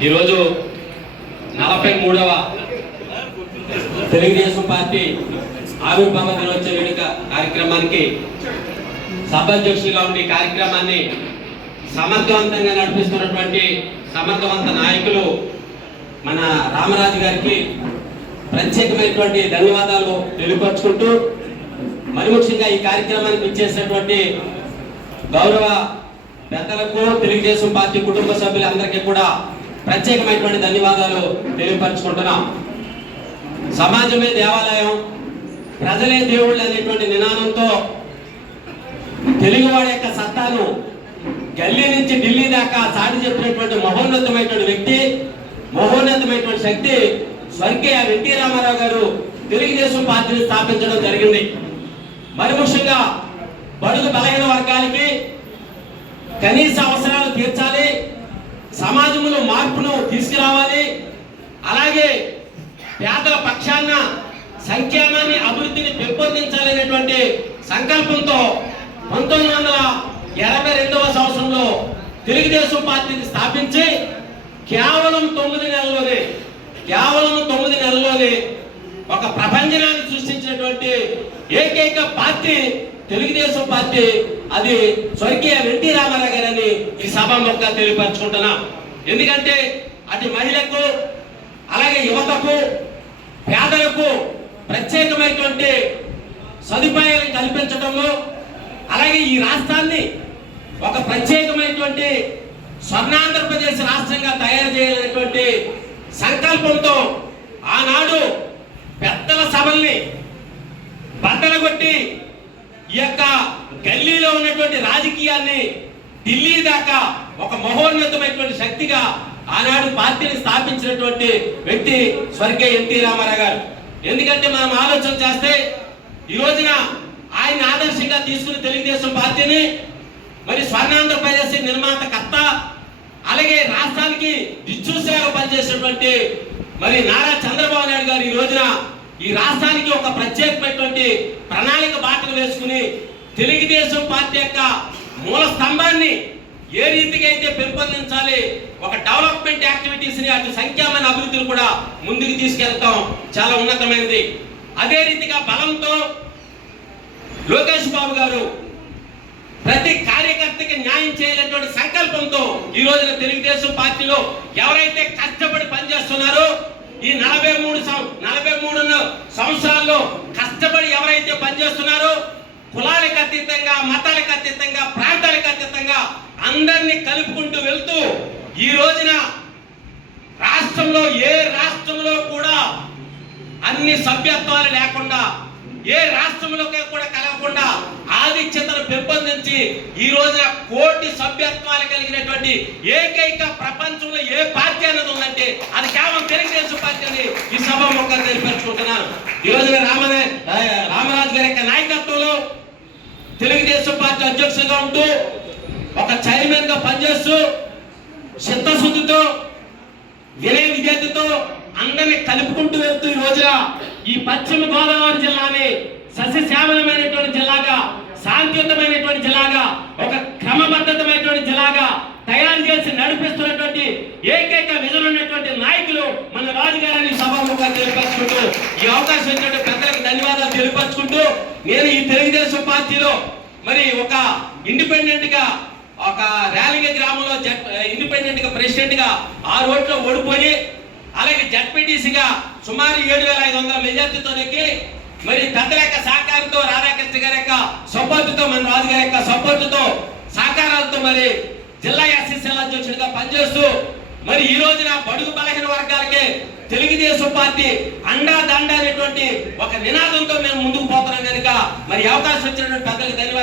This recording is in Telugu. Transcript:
ఈరోజు నలభై మూడవ తెలుగుదేశం పార్టీ ఆవిర్భావ దినోత్సవ వేడుక కార్యక్రమానికి సభాధ్యక్షులుగా ఉండి కార్యక్రమాన్ని సమర్థవంతంగా నడిపిస్తున్నటువంటి సమర్థవంత నాయకులు మన రామరాజు గారికి ప్రత్యేకమైనటువంటి ధన్యవాదాలు తెలియపరుచుకుంటూ మరి ముఖ్యంగా ఈ కార్యక్రమానికి ఇచ్చేసినటువంటి గౌరవ పెద్దలకు తెలుగుదేశం పార్టీ కుటుంబ సభ్యులందరికీ కూడా ప్రత్యేకమైనటువంటి ధన్యవాదాలు తెలియపరచుకుంటున్నాం. సమాజమే దేవాలయం ప్రజలే దేవుళ్ళు అనేటువంటి నినాదంతో తెలుగువాడి యొక్క సత్తాను గల్లీ నుంచి ఢిల్లీ దాకా సాటి చెప్పినటువంటి మహోన్నతమైనటువంటి వ్యక్తి మహోన్నతమైనటువంటి శక్తి స్వర్గీయ ఎన్టీ రామారావు గారు తెలుగుదేశం పార్టీని స్థాపించడం జరిగింది. మరి ముఖ్యంగా బడుగు బలహీన వర్గాలకి కనీస అవసరాలు తీర్చాలి సమాజంలో మార్పును తీసుకురావాలి. అలాగే పేదల పక్షాన సంక్షేమాన్ని అభివృద్ధిని పెంపొందించాలనేటువంటి సంకల్పంతో పంతొమ్మిది వందల ఎనభై రెండవ సంవత్సరంలో తెలుగుదేశం పార్టీని స్థాపించి కేవలం తొమ్మిది నెలల్లోనే కేవలం తొమ్మిది నెలల్లోనే ఒక ప్రపంచనాన్ని సృష్టించినటువంటి ఏకైక పార్టీ తెలుగుదేశం పార్టీ అది స్వర్గీయ ఎన్టీ రామారావు గారని ఈ సభాముఖంగా తెలియపరచుకుంటున్నా. ఎందుకంటే అటు మహిళకు అలాగే యువతకు పేదలకు ప్రత్యేకమైనటువంటి సదుపాయాలు కల్పించడంలో అలాగే ఈ రాష్ట్రాన్ని ఒక ప్రత్యేకమైనటువంటి స్వర్ణాంధ్రప్రదేశ్ రాష్ట్రంగా తయారు చేయాలనేటువంటి సంకల్పంతో ఆనాడు పెద్దల సభల్ని బద్దలు కొట్టి ఈ యొక్క గల్లీలో ఉన్నటువంటి రాజకీయాన్ని ఢిల్లీ దాకా ఒక మహోన్నతమైనటువంటి శక్తిగా ఆనాడు పార్టీని స్థాపించినటువంటి వ్యక్తి స్వర్గీయ ఎన్టీ రామారావు గారు. ఎందుకంటే మనం ఆలోచన చేస్తే ఈ రోజున ఆయన ఆదర్శంగా తీసుకుని తెలుగుదేశం పార్టీని మరి స్వర్ణాంధ్రప్రదేశ్ నిర్మాత కర్త అలాగే రాష్ట్రానికి దిక్సూచిలాగా పనిచేసినటువంటి మరి నారా చంద్రబాబు నాయుడు గారు ఈ రోజున ఈ రాష్ట్రానికి ఒక ప్రత్యేకమైనటువంటి ప్రణాళిక బాటలు వేసుకుని తెలుగుదేశం పార్టీ యొక్క మూల స్తంభాన్ని ఏ రీతిగా అయితే పెంపొందించాలి ఒక డెవలప్మెంట్ యాక్టివిటీస్ని అటు సంఖ్యామైన అభివృద్ధిని కూడా ముందుకు తీసుకెళ్తాం. చాలా ఉన్నతమైనది. అదే రీతిగా బలంతో లోకేష్ బాబు గారు ప్రతి కార్యకర్తకి న్యాయం చేయాలనేటువంటి సంకల్పంతో ఈ రోజున తెలుగుదేశం పార్టీలో ఎవరైతే కష్టపడి పనిచేస్తున్నారో ఈ నలభై మూడు నలభై మూడు సంవత్సరాల్లో కష్టపడి ఎవరైతే పనిచేస్తున్నారో కులాలకు అతీతంగా మతాలకు అతీతంగా ప్రాంతాలకు అతీతంగా అందరినీ కలుపుకుంటూ వెళ్తూ ఈ రోజున రాష్ట్రంలో ఏ రాష్ట్రంలో కూడా అన్ని సభ్యత్వాలు లేకుండా ఏ రాష్ట్రంలోకి కూడా కాకుండా ఆధిక్యతను పెంపొందించి ఈ రోజున కోటి సభ్యత్వాలు కలిగినటువంటి ఏకైక ప్రపంచంలో ఏ పార్టీ అన్నది ఉందంటే అది కేవలం తెలుగుదేశం పార్టీ అని ఈ సభ మొక్కలు తెలిపించుకుంటున్నాను ఈ రోజున రామ రామరాజు గారి యొక్క నాయకత్వంలో తెలుగుదేశం పార్టీ అధ్యక్షులుగా ఉంటూ ఒక చైర్మన్గా పనిచేస్తూ చిత్తశుద్ధితో వినయ విద్యార్థితో అందరిని కలుపుకుంటూ వెళ్తూ ఈ రోజున ఈ పశ్చిమ గోదావరి జిల్లాని సస్యశ్యామలమైనటువంటి జిల్లాగా శాంతియుతమైనటువంటి జిల్లాగా ఒక క్రమబద్ధతమైనటువంటి జిల్లాగా తయారు చేసి నడిపిస్తున్నటువంటి ఏకైక విధులు ఉన్నటువంటి నాయకులు మన రాజుగారిని సభాముఖంగా తెలియపరుచుకుంటూ ఈ అవకాశం ఇచ్చినటువంటి పెద్దలకు ధన్యవాదాలు తెలియపరుచుకుంటూ నేను ఈ తెలుగుదేశం పార్టీలో మరి ఒక ఇండిపెండెంట్గా ఒక ర్యాలింగ గ్రామంలో జడ్ ఇండిపెండెంట్గా ప్రెసిడెంట్గా ఆరు రోడ్లో ఓడిపోయి అలాగే జడ్పీటీసీగా సుమారు ఏడు వేల ఐదు వందల మెజార్టీతో నెక్కి మరి తండ్రి యొక్క సహకారంతో రాధాకృష్ణ గారి యొక్క సపోర్టుతో మన రాజు గారి యొక్క సపోర్టుతో సహకారాలతో మరి జిల్లా ఎస్ఎస్ఎల్ అధ్యక్షుడిగా పనిచేస్తూ మరి ఈ రోజున బడుగు బలహీన వర్గాలకే తెలుగుదేశం పార్టీ అండా దండ అనేటువంటి ఒక నినాదంతో మేము ముందుకు పోతున్నాం కనుక మరి అవకాశం వచ్చినటువంటి పెద్దలకు ధన్యవాదాలు.